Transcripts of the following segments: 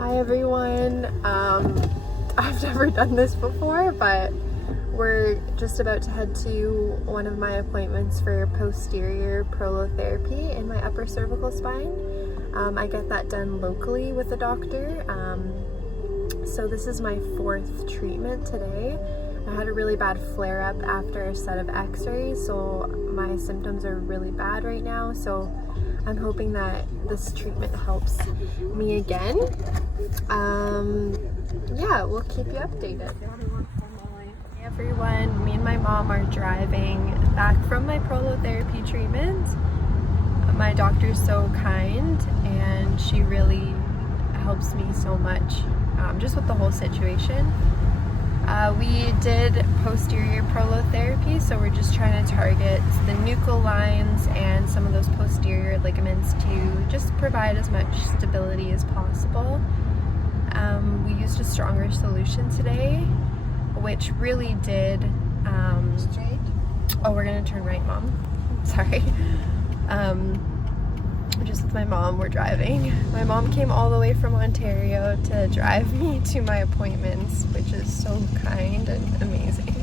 Hi everyone. I've never done this before, but we're just about to head to one of my appointments for posterior prolotherapy in my upper cervical spine. I get that done locally with a doctor. So this is my 4th treatment today. I had a really bad flare-up after a set of x-rays, so my symptoms are really bad right now. So I'm hoping that this treatment helps me again. Yeah, we'll keep you updated. Hey everyone, me and my mom are driving back from my prolotherapy treatment. My doctor's so kind and she really helps me so much just with the whole situation. We did posterior prolotherapy, so we're just trying to target the nuchal lines and some of those posterior ligaments to just provide as much stability as possible. We used a stronger solution today, which really did... Oh, we're gonna turn right, Mom. Sorry. Just with my mom, we're driving. My mom came all the way from Ontario to drive me to my appointments, which is so kind and amazing.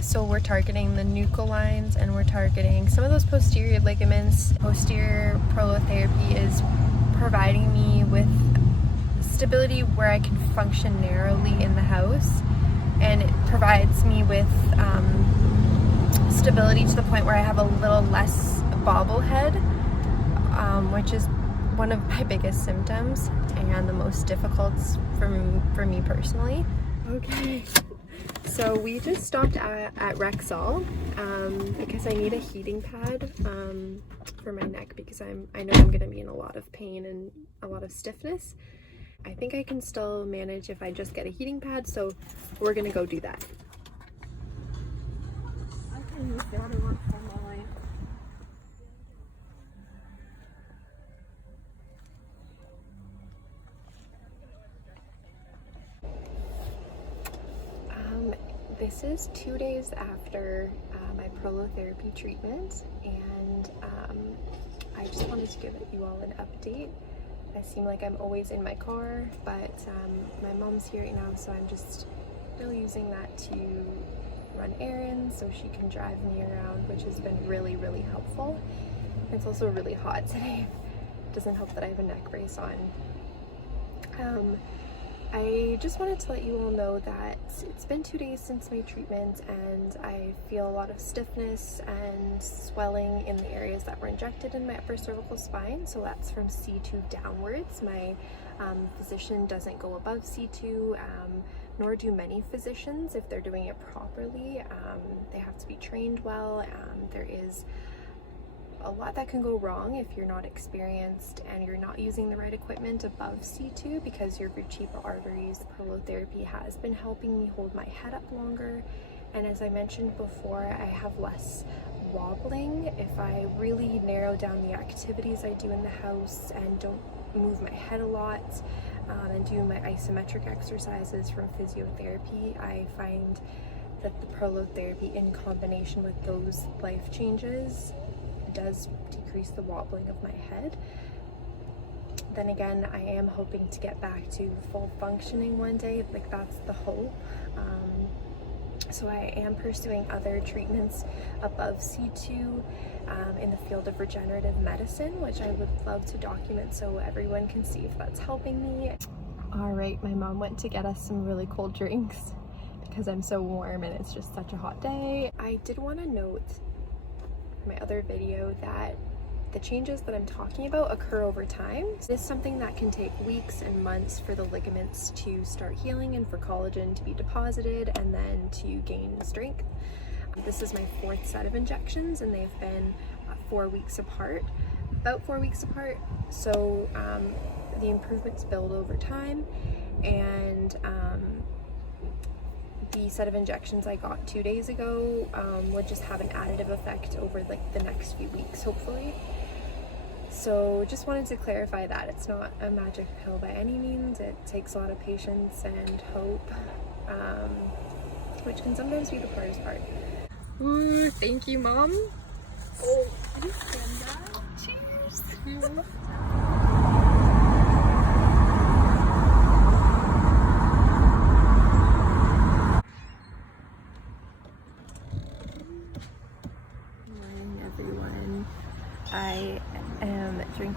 So we're targeting the nuchal lines and we're targeting some of those posterior ligaments. Posterior prolotherapy is providing me with stability where I can function narrowly in the house, and it provides me with stability to the point where I have a little less bobblehead, which is one of my biggest symptoms and the most difficult for me personally. Okay, so we just stopped at Rexall because I need a heating pad for my neck because I know I'm going to be in a lot of pain and a lot of stiffness. I think I can still manage if I just get a heating pad, so we're going to go do that. This is 2 days after my prolotherapy treatment, and I just wanted to give you all an update. I seem like I'm always in my car, but my mom's here right now, so I'm just really using that to run errands so she can drive me around, which has been really, really helpful. It's also really hot today. It doesn't help that I have a neck brace on. I just wanted to let you all know that it's been 2 days since my treatment and I feel a lot of stiffness and swelling in the areas that were injected in my upper cervical spine. So that's from C2 downwards. My physician doesn't go above C2, nor do many physicians if they're doing it properly. They have to be trained well. There is a lot that can go wrong if you're not experienced and you're not using the right equipment above C2 because your vertebral arteries. Prolotherapy has been helping me hold my head up longer, and as I mentioned before, I have less wobbling if I really narrow down the activities I do in the house and don't move my head a lot and do my isometric exercises from physiotherapy. I find that the prolotherapy in combination with those life changes does decrease the wobbling of my head. Then again, I am hoping to get back to full functioning one day, like that's the hope. So I am pursuing other treatments above C2 in the field of regenerative medicine, which I would love to document so everyone can see if that's helping me. All right, my mom went to get us some really cold drinks because I'm so warm and it's just such a hot day. I did want to note my other video that the changes that I'm talking about occur over time. This is something that can take weeks and months for the ligaments to start healing and for collagen to be deposited and then to gain strength. This is my 4th set of injections and they've been 4 weeks apart, about 4 weeks apart. So the improvements build over time, and the set of injections I got 2 days ago would just have an additive effect over like the next few weeks, hopefully. So just wanted to clarify that it's not a magic pill by any means. It takes a lot of patience and hope, which can sometimes be the hardest part. Ooh, thank you, Mom. Oh, cheers.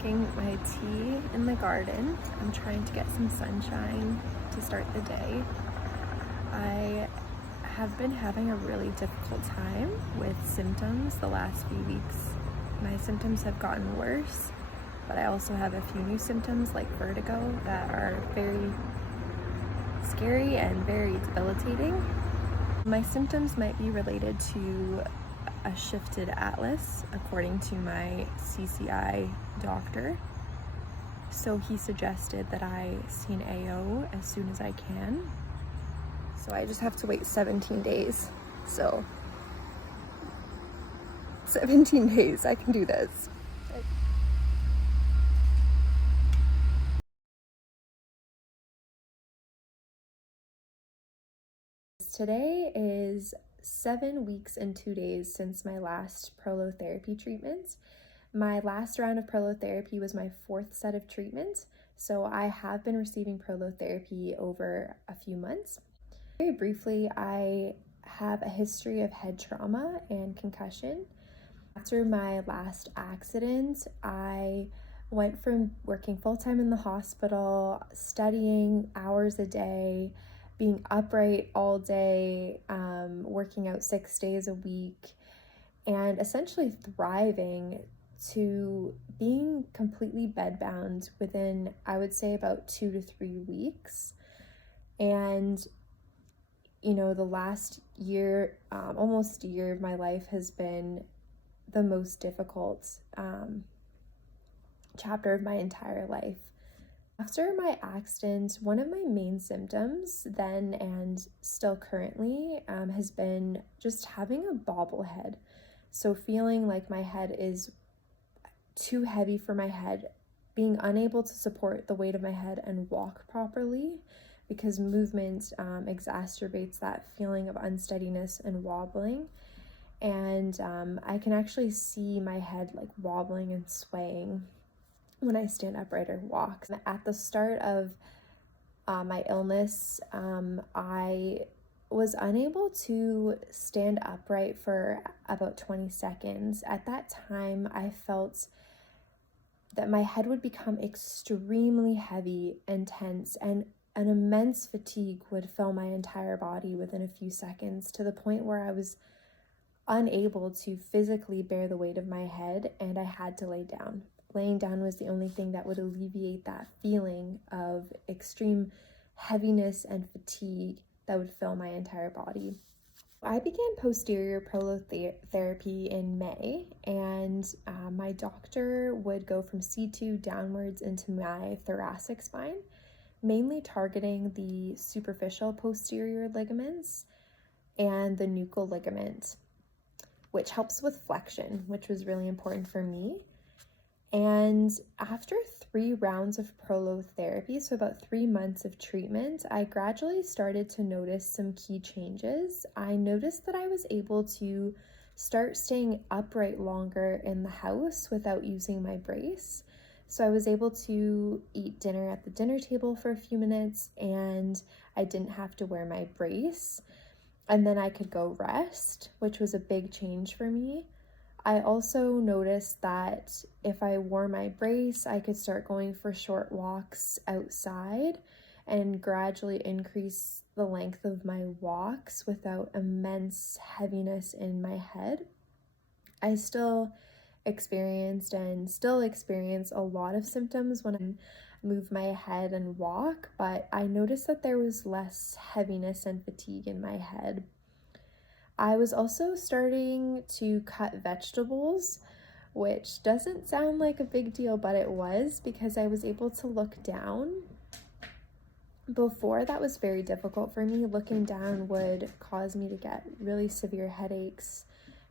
drinking my tea in the garden. I'm trying to get some sunshine to start the day. I have been having a really difficult time with symptoms the last few weeks. My symptoms have gotten worse, but I also have a few new symptoms like vertigo that are very scary and very debilitating. My symptoms might be related to a shifted atlas, according to my CCI doctor. So he suggested that I see an AO as soon as I can. So I just have to wait 17 days. So 17 days, I can do this. Today is 7 weeks and 2 days since my last prolotherapy treatment. My last round of prolotherapy was my 4th set of treatment, so I have been receiving prolotherapy over a few months. Very briefly, I have a history of head trauma and concussion. After my last accident, I went from working full-time in the hospital, studying hours a day, being upright all day, working out 6 days a week, and essentially thriving, to being completely bedbound within, I would say, about 2 to 3 weeks. And you know, the last year, almost a year of my life has been the most difficult chapter of my entire life. After my accident, one of my main symptoms then and still currently has been just having a bobblehead. So feeling like my head is too heavy for my head, being unable to support the weight of my head and walk properly, because movement exacerbates that feeling of unsteadiness and wobbling. And I can actually see my head like wobbling and swaying when I stand upright or walk. At the start of my illness, I was unable to stand upright for about 20 seconds. At that time, I felt that my head would become extremely heavy and tense, and an immense fatigue would fill my entire body within a few seconds, to the point where I was unable to physically bear the weight of my head, and I had to lay down. Laying down was the only thing that would alleviate that feeling of extreme heaviness and fatigue that would fill my entire body. I began posterior prolotherapy in May, and my doctor would go from C2 downwards into my thoracic spine, mainly targeting the superficial posterior ligaments and the nuchal ligament, which helps with flexion, which was really important for me. And after 3 rounds of prolotherapy, so about 3 months of treatment, I gradually started to notice some key changes. I noticed that I was able to start staying upright longer in the house without using my brace. So I was able to eat dinner at the dinner table for a few minutes, and I didn't have to wear my brace. And then I could go rest, which was a big change for me. I also noticed that if I wore my brace, I could start going for short walks outside and gradually increase the length of my walks without immense heaviness in my head. I still experienced and still experience a lot of symptoms when I move my head and walk, but I noticed that there was less heaviness and fatigue in my head. I was also starting to cut vegetables, which doesn't sound like a big deal, but it was, because I was able to look down. Before, that was very difficult for me. Looking down would cause me to get really severe headaches,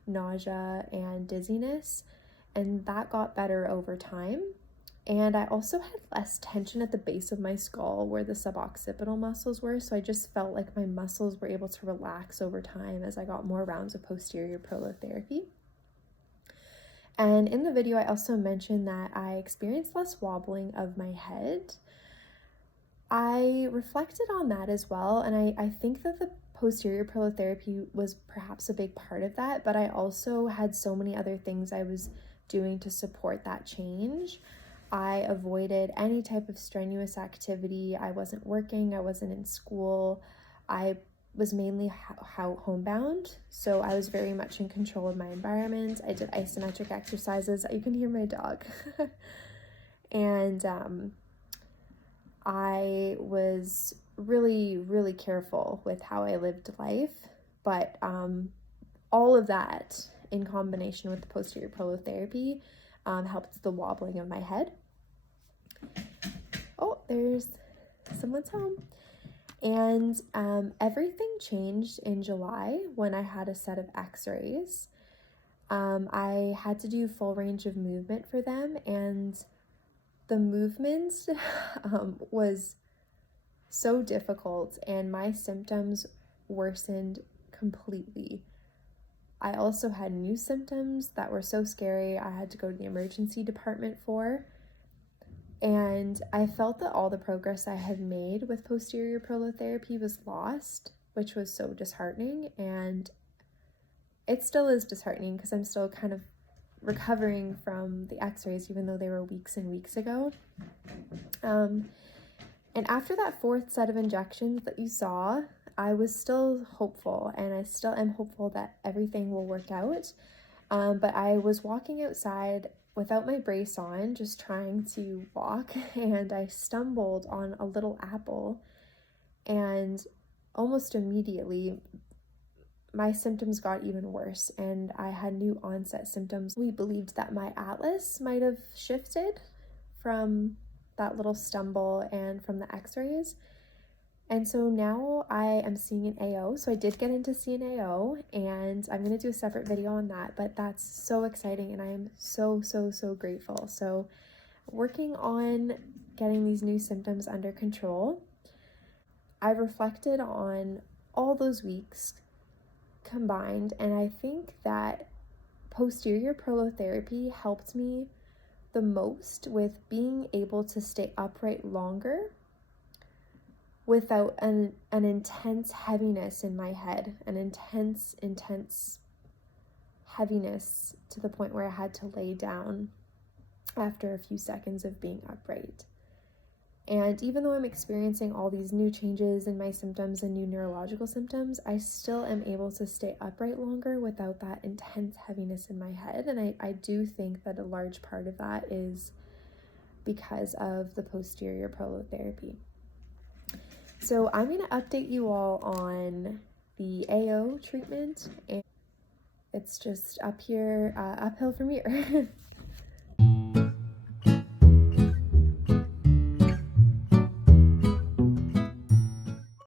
nausea, and dizziness, and that got better over time. And I also had less tension at the base of my skull where the suboccipital muscles were, so I just felt like my muscles were able to relax over time as I got more rounds of posterior prolotherapy. And in the video, I also mentioned that I experienced less wobbling of my head. I reflected on that as well, and I think that the posterior prolotherapy was perhaps a big part of that, but I also had so many other things I was doing to support that change. I avoided any type of strenuous activity. I wasn't working, I wasn't in school. I was mainly homebound, so I was very much in control of my environment. I did isometric exercises. You can hear my dog. And I was really, really careful with how I lived life, but all of that in combination with the posterior prolotherapy helped the wobbling of my head. Oh, there's someone's home. And everything changed in July when I had a set of x-rays. I had to do full range of movement for them, and the movement was so difficult, and my symptoms worsened completely. I also had new symptoms that were so scary I had to go to the emergency department for. And I felt that all the progress I had made with posterior prolotherapy was lost, which was so disheartening. And it still is disheartening because I'm still kind of recovering from the x-rays, even though they were weeks and weeks ago. And after that fourth set of injections that you saw, I was still hopeful, and I still am hopeful that everything will work out. But I was walking outside without my brace on, just trying to walk, and I stumbled on a little apple, and almost immediately my symptoms got even worse, and I had new onset symptoms. We believed that my atlas might have shifted from that little stumble and from the x-rays. And so now I am seeing an AO. So I did get into seeing an AO, and I'm going to do a separate video on that, but that's so exciting, and I am so, so, so grateful. So working on getting these new symptoms under control, I've reflected on all those weeks combined, and I think that posterior prolotherapy helped me the most with being able to stay upright longer without an intense heaviness in my head, an intense heaviness to the point where I had to lay down after a few seconds of being upright. And even though I'm experiencing all these new changes in my symptoms and new neurological symptoms, I still am able to stay upright longer without that intense heaviness in my head. And I do think that a large part of that is because of the posterior prolotherapy. So I'm going to update you all on the AO treatment, and it's just up here, uphill from here.